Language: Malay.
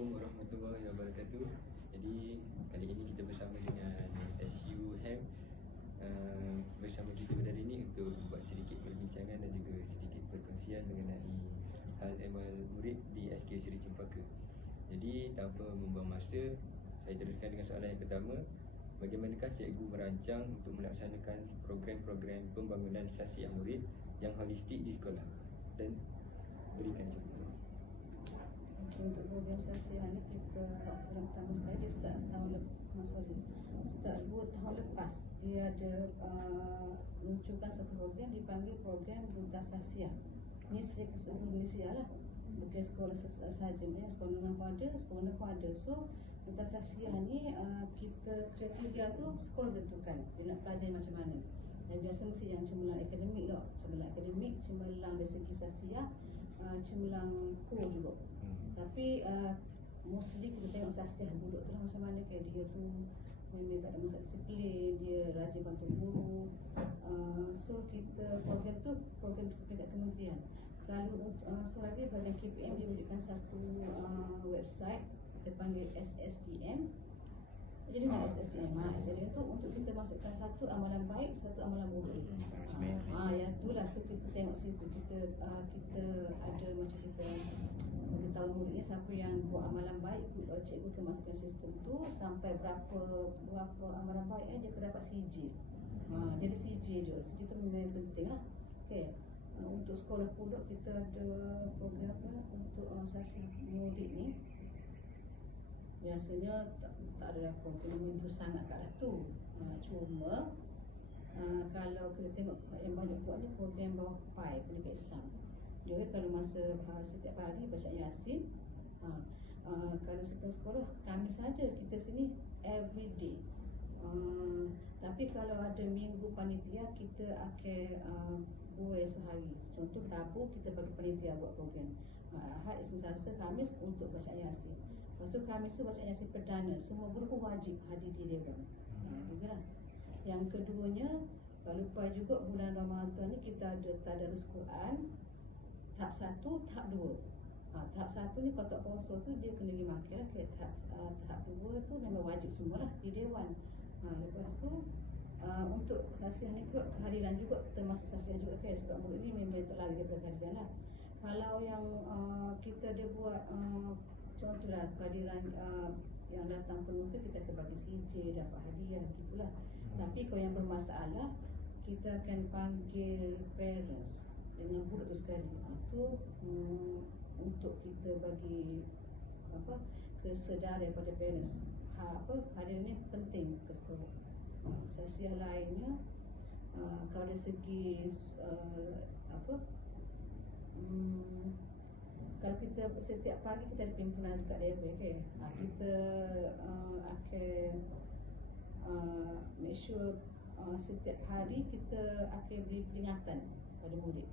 Assalamualaikum warahmatullahi wabarakatuh. Jadi kali ini kita bersama dengan SU HEM. Bersama kita pada hari ini untuk buat sedikit perbincangan dan juga sedikit perkongsian mengenai hal amal murid di SK Seri Cempaka. Jadi tanpa membuang masa, saya teruskan dengan soalan yang pertama. Bagaimanakah cikgu merancang untuk melaksanakan program-program pembangunan sasiah murid yang holistik di sekolah? Dan berikan contoh. Untuk program sasiah ni kita yang pertama sekali dia start start 2 tahun lepas dia ada luncurkan satu program dipanggil program Duta Sasiah. Ni seluruh Malaysia lah, bukan sekolah sahaja, sekolah menengah pun ada, sekolah rendah pun ada. So Duta Sasiah ni kita kriteria tu sekolah tentukan dia nak pelajari macam mana. Dan biasa mesti yang cemerlang akademik tau, cemerlang akademik, cemerlang dari segi sasiah, cemerlang core juga. Tapi mostly kita tengok sasiah budak tu lah macam mana, kayak dia tu memang tak ada masalah disiplin, dia rajin bantu guru. So kita program tu dekat kementerian. Kalau selagi bagian KPM dia berikan satu website kita panggil SSDM. Jadi mana SSDM? SSDM tu untuk kita masukkan satu amalan baik, satu amalan buruk. Yang tu lah. So kita tengok situ, kita ada macam kita tahu murid ni siapa yang buat amalan baik, cikgu akan masukkan sistem tu sampai berapa amalan baik dia akan dapat CJ. Jadi CJ dia tu memang penting lah. Okay. Untuk sekolah pula kita ada program untuk sasi murid ni. Biasanya tak ada program menunjuk sangat kat arah tu. Cuma kalau kita tengok yang banyak buat ni program bawah PAI, Pendidikan Islam. Dia kalau masa setiap hari baca Yasin. Kalau setengah sekolah kami saja kita sini every day. Tapi kalau ada minggu panitia kita akan buat sehari. Contoh Rabu kita bagi panitia buat program. Ahad, Isnin, Selasa, Khamis untuk baca Yasin. Lepas tu Khamis tu baca Yasin perdana. Semua guru pun wajib hadir di dia. Yang keduanya, tak lupa juga bulan Ramadan ni kita ada tadarus Quran tahap 1, tahap 2. Tahap 1 ni kalau tak puasa tu dia kena pergi makan lah. Tahap 2 tu memang wajib semualah di dewan. Lepas tu untuk sasiah ni pula kehadiran juga termasuk sasiah juga kan, sebab murid ni memang terlari daripada kehadiran lah. Kalau yang kita ada buat contohlah kehadiran yang datang penuh tu kita akan bagi CJ, dapat hadiah gitulah. Tapi kalau yang bermasalah kita akan panggil parents dengan budak tu sekali. Tu untuk kita bagi kesedaran daripada parents. Hadiah ni penting ke sekolah. Sasiah lainnya kalau dari segi kalau kita setiap pagi kita ada pimpinan dekat level okay? Kita akan make sure setiap hari kita akan beri peringatan pada murid.